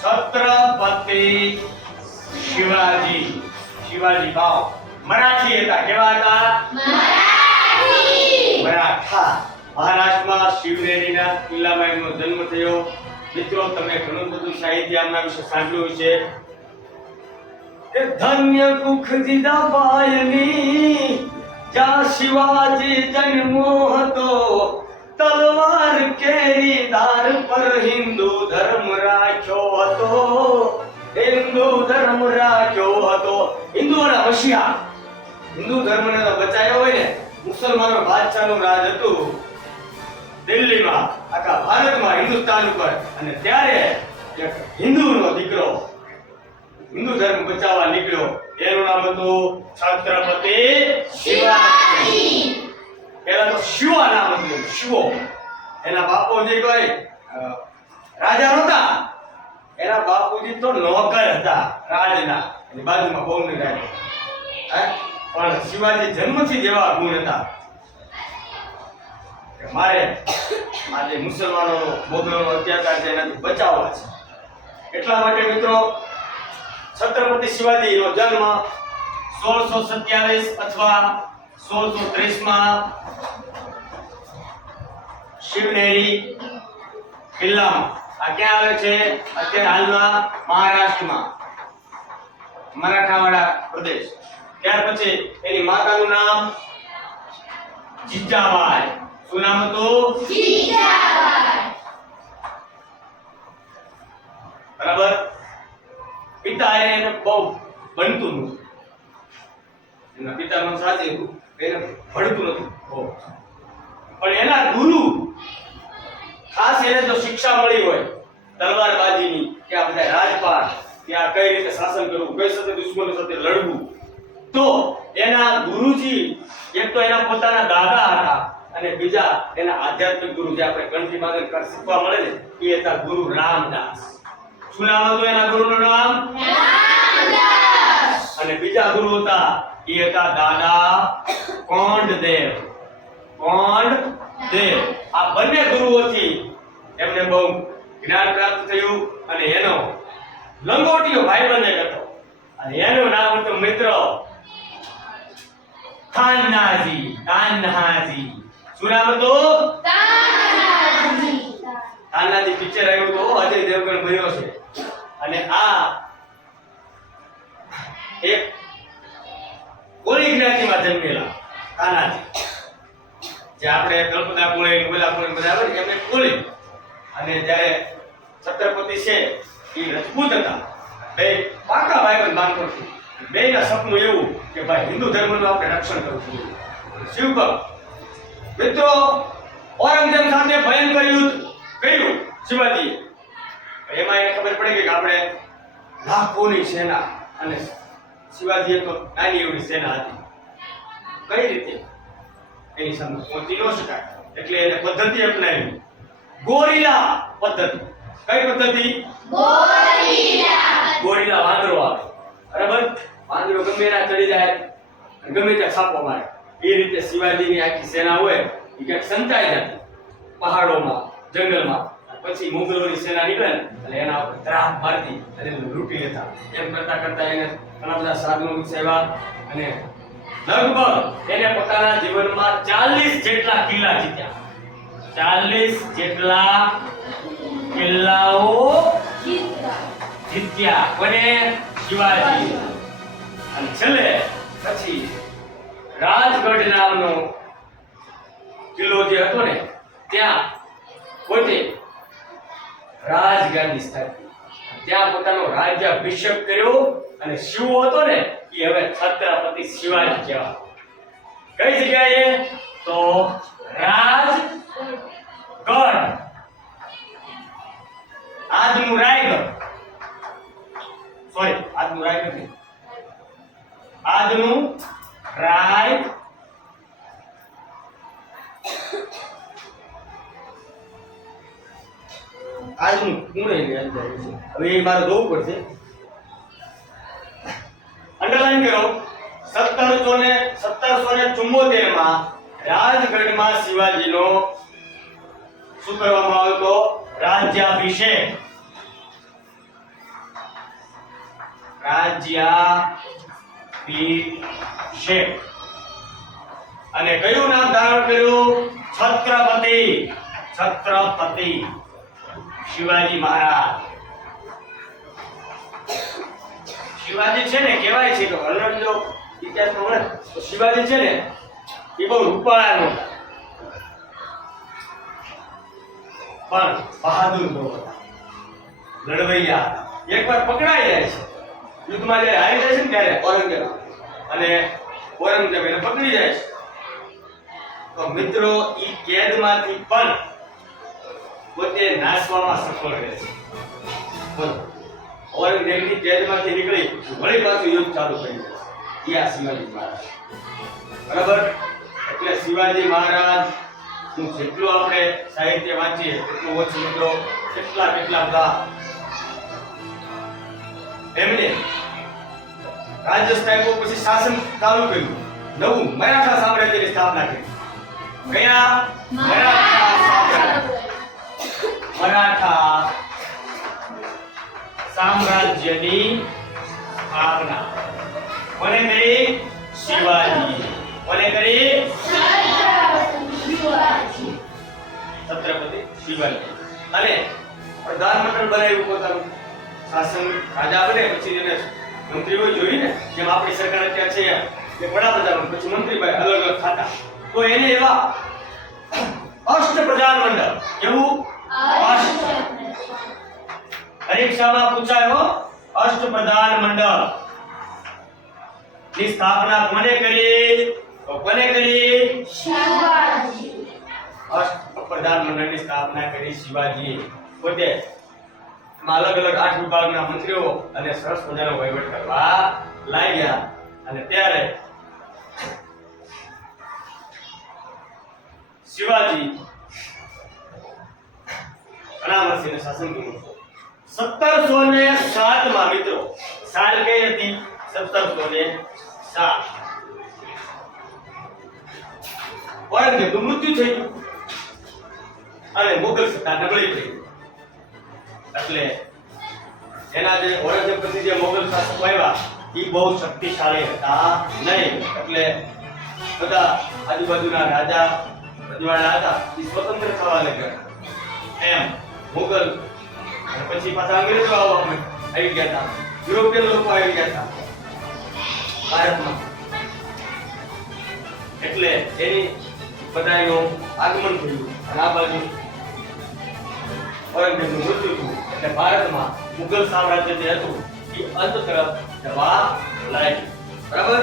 છત્રપતિ શિવાજી. શિવાજી બાવ. મરાઠી હતા. કેવા હતા? મરાઠા. મહારાષ્ટ્રમાં શિવનેરીના કિલ્લામાં એમનો જન્મ થયો. મિત્રો તમે ઘણું બધું સાહિત્ય આમના વિશે સાંભળ્યું છે. કે ધન્ય કુખ દીદા બાયની જા શિવાજી જન્મો હતો તલવાર કેરી દાર પર હિન્દુ ધર્મ હતો હિન્દુ ધર્મ રાખ્યો હતો. હિન્દુઓના હોશિયાર હિન્દુ ધર્મને તો બચાવ્યો હોય ને મુસલમાનો બાદશાહનું રાજ હતું. દિલ્હીમાં આખા ભારતમાં હિન્દુસ્તાન ઉપર. અને ત્યારે એક હિન્દુનો દીકરો હિન્દુ ધર્મ બચાવવા નીકળ્યો. એનું નામ હતું છત્રપતિ શિવાજી. પેલા તો શિવા નામ હતું શિવો. એના બાપુજી કોઈ અ, રાજા નહોતા. બાપુજી તો નોકર હતા, રાજના. એની બાજુમાં બહુ રાજ? પણ શિવાજી જન્મથી જેવા ગુણ હતા. મારે આજે મુસલમાનો મોગલોનો અત્યાચાર છે એનાથી બચાવવા છે. એટલા માટે મિત્રો, છત્રપતિ શિવાજીનો જન્મ સોળસો સત્યાવીસ અથવા સોળસો ત્રીસમાં શિવનેરી કિલ્લામાં. આ ક્યાં આવે છે? અત્યારે હાલમાં મહારાષ્ટ્રમાં. મરાઠાવાડા પ્રદેશ. ત્યાર પછી એની માતાનું નામ જીજાબાઈ. શું નામ હતું? બરાબર? પિતા એને બહુ બનતું નહોતું. એના પિતાનું સાચે એને ભણતું નહોતું. પણ એના ગુરુ ખાસ એને જો શિક્ષા મળી હોય તલવારબાજીની કે આ બધા રાજપાટ કે આ કઈ રીતે શાસન કરવું કઈ સાથે દુશ્મનો સાથે લડવું તો એના ગુરુજી એક તો એના પોતાના દાદા હતા અને બીજા એના આધ્યાત્મિક ગુરુ જે આપણે ગણતી માંગે કર શીખવા મળે ને એ હતા ગુરુ રામદાસ. શું નામ હતું એના ગુરુનું નામ? અને બીજા ગુરુ હતા એ હતા દાદા કોંડદેવ. કોંડદેવ. આ બંને ગુરુઓથી એમને બહુ જ્ઞાન પ્રાપ્ત થયું અને એનો લંગોટીયો ભાઈબંધ હતો અને એનું નામ હતું મિત્ર તાન્હાજી તાન્હાજી. શું નામ હતું? તાન્હાજી. પિક્ચર આવ્યું તો અજય દેવગણ બન્યો છે. અને આ એક કોળી જ્ઞાતિમાં જન્મેલા કાન્હાજી જે આપણે કલ્પના કોળે ગોલા કોળી બધા આવે ને, એમને ખોલી. અને જ્યારે છત્રપતિ છે, એ રજપૂત હતા. બે પાકા ભાઈબંધ બાળપણથી બેયના સપનું એવું કે ભાઈ, હિન્દુ ધર્મનું આપણે રક્ષણ કરવું જોઈએ. શિવ મિત્રો, ઔરંગઝેબ સાથે ભયંકર યુદ્ધ કર્યું શિવાજીએ. એમાં એને ખબર પડી કે આપણે લાખોની સેના અને શિવાજીએ તો નાની એવી સેના હતી. કઈ રીતે? એની સામે પહોંચી ન શકાય. એટલે એને પદ્ધતિ અપનાવી. ગોરીલા પદ્ધતિ. કઈ પદ્ધતિ? ગોરીલા. વાંદરો આવે. બરાબર? વાંદરો ગમે એના ચડી જાય ગમે ત્યાં છાપો મારે. એ રીતે શિવાજીની આખી સેના હોય એ ક્યાંક સંતાઈ જતી પહાડોમાં જંગલમાં. પછી મુગલોની સેના નીકળે ને એટલે એના ઉપર ત્રાહ મારતી અને લૂંટી લેતા. એમ કરતા કરતા એને ઘણા બધા સાધનો વિકસાવ્યા અને લગભગ એને પોતાના જીવનમાં ચાલીસ જેટલા કિલ્લા જીત્યા. ચાલીસ જેટલા કિલ્લાઓ જીત્યા. કોને? શિવાજી. અને છેલ્લે પછી રાજગઢ નામનો કિલ્લો જે હતો ને, ત્યાં પોતે રાજગાદી સ્થાપી. ત્યાં પોતાનો રાજ્યાભિષેક કર્યો અને શિવ હતો ને, એ હવે છત્રપતિ શિવાજી કહેવા કઈ જગ્યાએ? તો રાજગઢ. આજનું રાયગઢ. સોરી આજનું રાયગઢ આજનું રાય આજનું પૂર્ણની અંદર હવે એ મારે જોવું પડશે. અંડરલાઈન કરો. સત્તરસો ને સત્તરસો ને ચુમ્મોતેરમાં રાજગઢમાં શિવાજીનો શું કરવામાં આવ્યો રાજ્યાભિષેક. રાજ્યાભિષેક. અને કયું નામ ધારણ કર્યું? છત્રપતિ. છત્રપતિ. શિવાજી મહારાજ. શિવાજી છે ને, કહેવાય છે કે વર્ણન જો ઇતિહાસ પ્રમાણે, તો શિવાજી છે ને, એ બહુ રૂપાળા નો પણ બહાદુર નો લડવૈયા એક એકવાર પકડાઈ જાય છે. યુદ્ધમાં જ્યારે હારી જાય છે ને ત્યારે ઔરંગઝેબ અને ઔરંગઝેબ એને પકડી જાય છે. તો મિત્રો, ઈ કેદમાંથી પણ પોતે નાસવામાં સફળ રહે છે. ઔરંગઝેબની જેલમાંથી નીકળી વળી પાછું યુદ્ધ ચાલુ કરી દે આ શિવાજી મહારાજ. બરાબર? એટલે શિવાજી મહારાજનું જેટલું આપણે સાહિત્ય વાંચીએ, એટલું ઓછું મિત્રો કેટલા કેટલા બધા એમને રાજ્ય સ્થાપકો પછી શાસન ચાલુ કર્યું. નવું મરાઠા સામ્રાજ્યની સ્થાપના કરી. કયા મરાઠા મરાઠા સામ્રાજ્યની સ્થાપના. કોને કરી શિવાજી. કોને કરી છત્રપતિ શિવાજી. અને પ્રધાનમંત્રી બનાવ્યું પોતાનું શાસન રાજા બને, પછી જેને મંત્રીઓ જોઈને જેમ આપણી સરકાર અત્યારે છે, એ વડાપ્રધાન, પછી મંત્રીભાઈ અલગ અલગ ખાતા તો એને એવા અષ્ટ પ્રધાનમંડળ મંડળ અષ્ટ પરીક્ષામાં પૂછાયો અષ્ટ પ્રધાનમંડળની સ્થાપના કોને કરી? તો કોને કરી? અષ્ટ પ્રધાનમંડળની સ્થાપના કરી શિવાજીએ. પોતે અલગ અલગ આઠ વિભાગના મંત્રીઓ અને સરસ મજાનો વહીવટ કરવા લાગ્યા. અને ત્યારે શિવાજી ઘણા શાસન કર્યું સત્તરસો ને સાતમાં મિત્રો. સાલ કઈ હતી? સત્તરસો ને સાત ઔરંગઝેબનું મૃત્યુ થઈ ગયું અને મુગલ સત્તા નબળી થઈ એટલે એના જે ઔરંગઝેબ પછી જે મુગલ શાસકો આવ્યા એ બહુ શક્તિશાળી હતા નહીં. એટલે બધા આજુબાજુના રાજા, રજવાડા હતા એ સ્વતંત્ર થવા લાગ્યા એમ. મુગલ. અને પછી પાછા અંગ્રેજો આવવા આવી ગયા હતા યુરોપિયન લોકો આવી ગયા હતા ભારતમાં. એટલે એની બધાનું આગમન થયું. અને આ બાજુ ઔરંગઝેબનું મૃત્યુ થયું. એટલે ભારતમાં મુગલ સામ્રાજ્ય જે હતું, એ અંત તરફ જવા લાગ્યું. બરાબર?